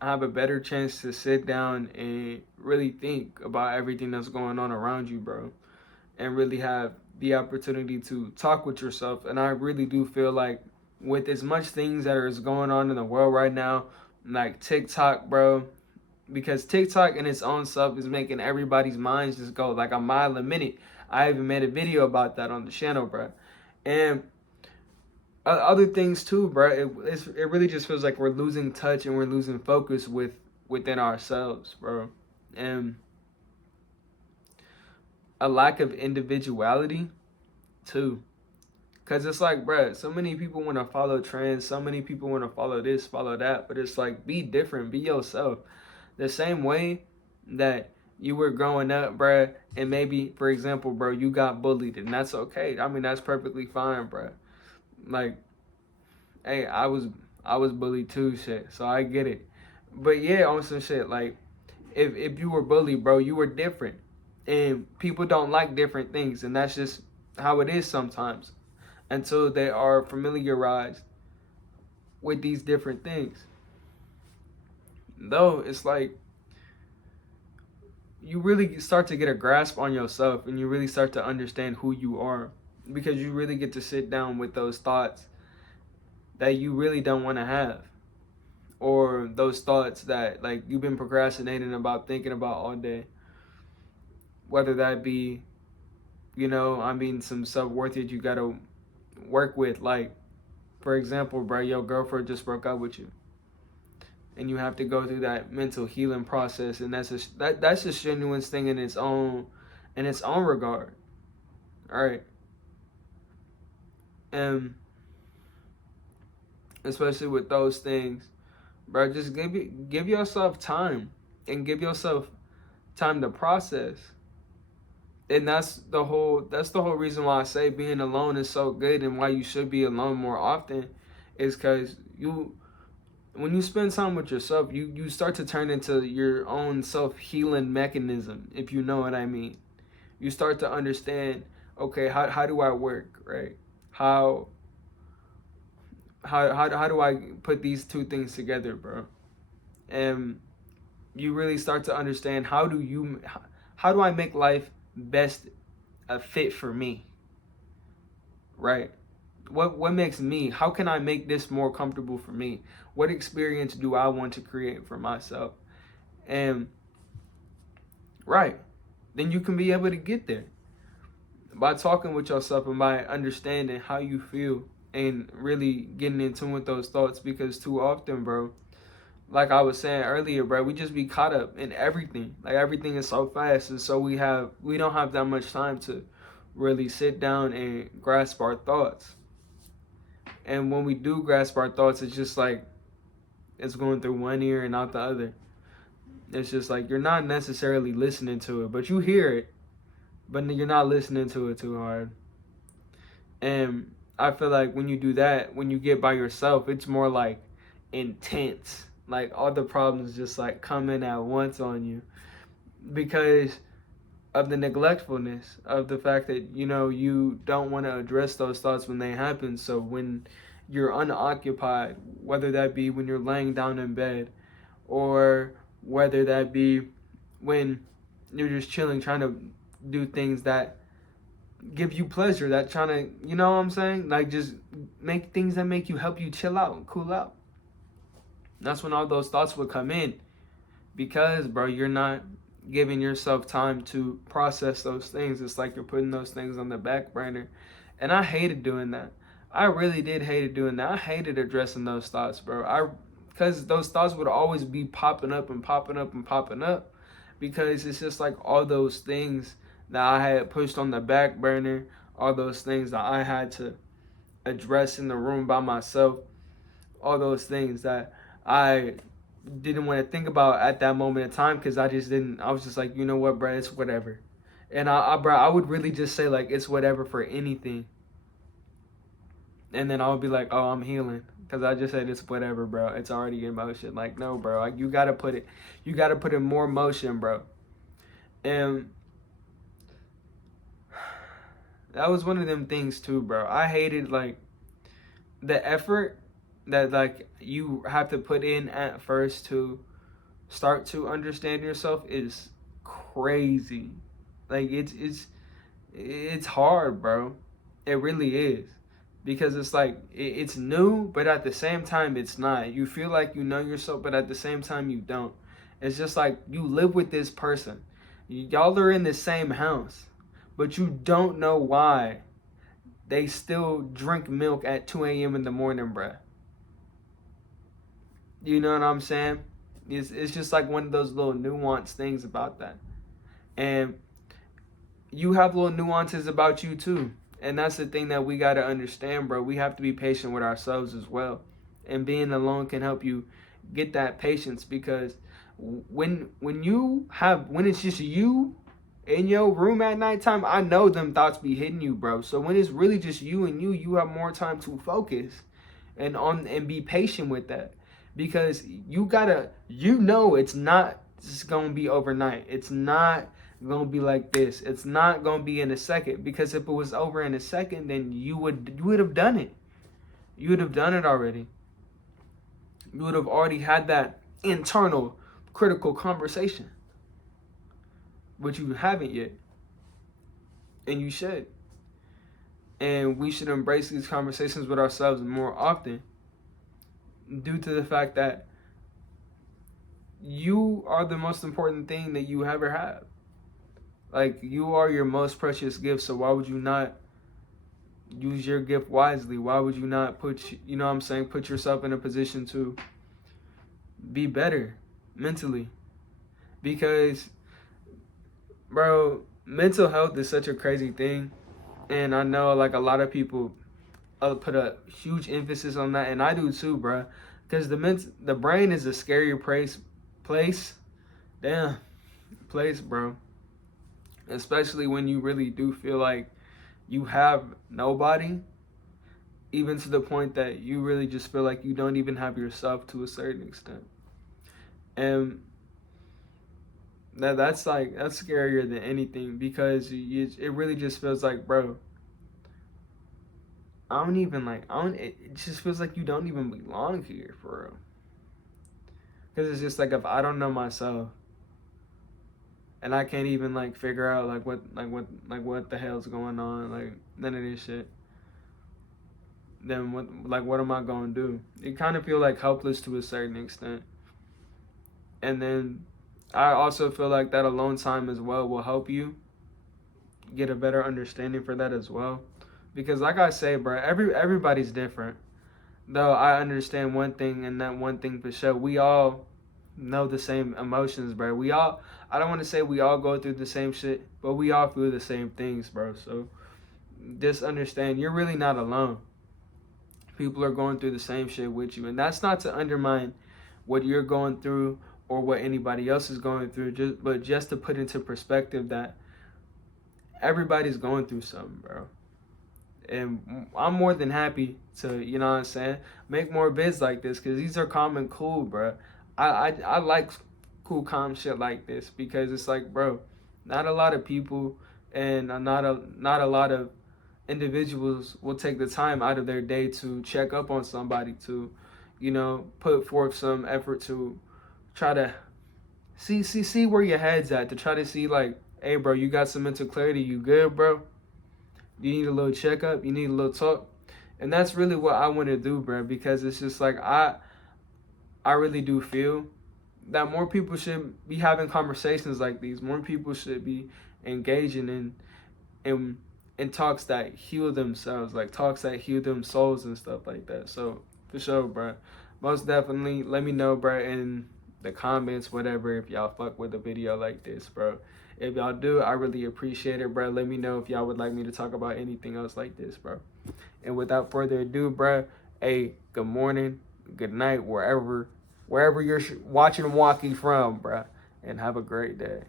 have a better chance to sit down and really think about everything that's going on around you, bro, and really have the opportunity to talk with yourself. And I really do feel like with as much things that is going on in the world right now, like TikTok, bro, because TikTok in its own self is making everybody's minds just go like a mile a minute. I even made a video about that on the channel, bro. And other things too, bro. It really just feels like we're losing touch and we're losing focus within ourselves, bro. And a lack of individuality too. Cause it's like, bro, so many people want to follow trends. So many people want to follow this, follow that. But it's like, be different, be yourself. The same way that you were growing up, bro, and maybe, for example, bro, you got bullied, and that's okay. I mean, that's perfectly fine, bro. Like, hey, I was bullied too, shit. So I get it. But yeah, on some shit, like, if you were bullied, bro, you were different, and people don't like different things, and that's just how it is sometimes until they are familiarized with these different things. Though it's like you really start to get a grasp on yourself and you really start to understand who you are because you really get to sit down with those thoughts that you really don't want to have, or those thoughts that like you've been procrastinating about thinking about all day, whether that be, I mean, some self-worth that you gotta work with. Like, for example, bro, your girlfriend just broke up with you and you have to go through that mental healing process, and that's a strenuous thing in its own regard. All right. And especially with those things, bro, just give yourself time and give yourself time to process. And that's the whole reason why I say being alone is so good and why you should be alone more often is because when you spend time with yourself, you start to turn into your own self-healing mechanism, if you know what I mean. You start to understand, okay, how do I work, right? How how do I put these two things together, bro? And you really start to understand how do I make life best a fit for me, right? What makes me? How can I make this more comfortable for me? What experience do I want to create for myself? And right, then you can be able to get there by talking with yourself and by understanding how you feel and really getting in tune with those thoughts. Because too often, bro, like I was saying earlier, bro, we just be caught up in everything. Like everything is so fast, and so we don't have that much time to really sit down and grasp our thoughts. And when we do grasp our thoughts, it's just like it's going through one ear and out the other. It's just like you're not necessarily listening to it, but you hear it, but you're not listening to it too hard. And I feel like when you do that, when you get by yourself, it's more like intense. Like all the problems just like come in at once on you because of the neglectfulness of the fact that you don't want to address those thoughts when they happen. So when you're unoccupied, whether that be when you're laying down in bed or whether that be when you're just chilling trying to do things that give you pleasure, that trying to, you know what I'm saying, like just make things that make you help you chill out and cool out, that's when all those thoughts would come in because, bro, you're not giving yourself time to process those things. It's like you're putting those things on the back burner. And I hated doing that. I really did hate doing that. I hated addressing those thoughts, bro. Because those thoughts would always be popping up and popping up and popping up because it's just like all those things that I had pushed on the back burner, all those things that I had to address in the room by myself, all those things that I didn't want to think about at that moment in time because I just didn't. I was just like, you know what, bro, it's whatever. And bro, I would really just say like it's whatever for anything, and then I would be like, oh, I'm healing because I just said it's whatever, bro. It's already in motion. Like, no, bro, like you gotta put in more motion, bro. And that was one of them things too, bro. I hated like the effort that like you have to put in at first to start to understand yourself is crazy. Like it's hard, bro. It really is. Because it's like it's new, but at the same time it's not. You feel like you know yourself, but at the same time you don't. It's just like you live with this person. Y'all are in the same house, but you don't know why they still drink milk at 2 a.m. in the morning, bruh. You know what I'm saying? It's just like one of those little nuanced things about that. And you have little nuances about you too. And that's the thing that we got to understand, bro. We have to be patient with ourselves as well. And being alone can help you get that patience, because when it's just you in your room at nighttime, I know them thoughts be hitting you, bro. So when it's really just you and you have more time to focus and be patient with that, because it's not just gonna be overnight. It's not gonna be like this. It's not gonna be in a second, because if it was over in a second, then you would have done it. You would have done it already. You would have already had that internal critical conversation, but you haven't yet, and you should. And we should embrace these conversations with ourselves more often, due to the fact that you are the most important thing that you ever have. Like, you are your most precious gift, so why would you not use your gift wisely? Why would you not put yourself in a position to be better mentally? Because, bro, mental health is such a crazy thing, and I know like a lot of people put a huge emphasis on that, and I do too, bro. Because the brain is a scary place, bro. Especially when you really do feel like you have nobody, even to the point that you really just feel like you don't even have yourself to a certain extent. And that's scarier than anything, because it really just feels like, bro, it just feels like you don't even belong here, for real. Because it's just like, if I don't know myself, and I can't even like figure out what the hell's going on, like none of this shit, then what am I gonna do? You kind of feel like helpless to a certain extent. And then I also feel like that alone time as well will help you get a better understanding for that as well. Because like I say, bro, everybody's different. Though I understand one thing, and that one thing for sure, we all know the same emotions, bro. I don't want to say we all go through the same shit, but we all feel the same things, bro. So just understand, you're really not alone. People are going through the same shit with you. And that's not to undermine what you're going through or what anybody else is going through, but just to put into perspective that everybody's going through something, bro. And I'm more than happy to, you know what I'm saying, make more vids like this, because these are calm and cool, bro. I like cool, calm shit like this, because it's like, bro, not a lot of people and not a lot of individuals will take the time out of their day to check up on somebody, to, you know, put forth some effort to try to see where your head's at, to try to see like, hey, bro, you got some mental clarity, you good, bro? You need a little checkup, you need a little talk. And that's really what I want to do, bro, because it's just like, I really do feel that more people should be having conversations like these. More people should be engaging in talks that heal themselves, like talks that heal them souls and stuff like that. So for sure, bro, most definitely let me know, bro, in the comments, whatever, if y'all fuck with a video like this, bro. If y'all do, I really appreciate it, bro. Let me know if y'all would like me to talk about anything else like this, bro. And without further ado, bro, hey, good morning, good night, wherever you're watching and walking from, bro, and have a great day.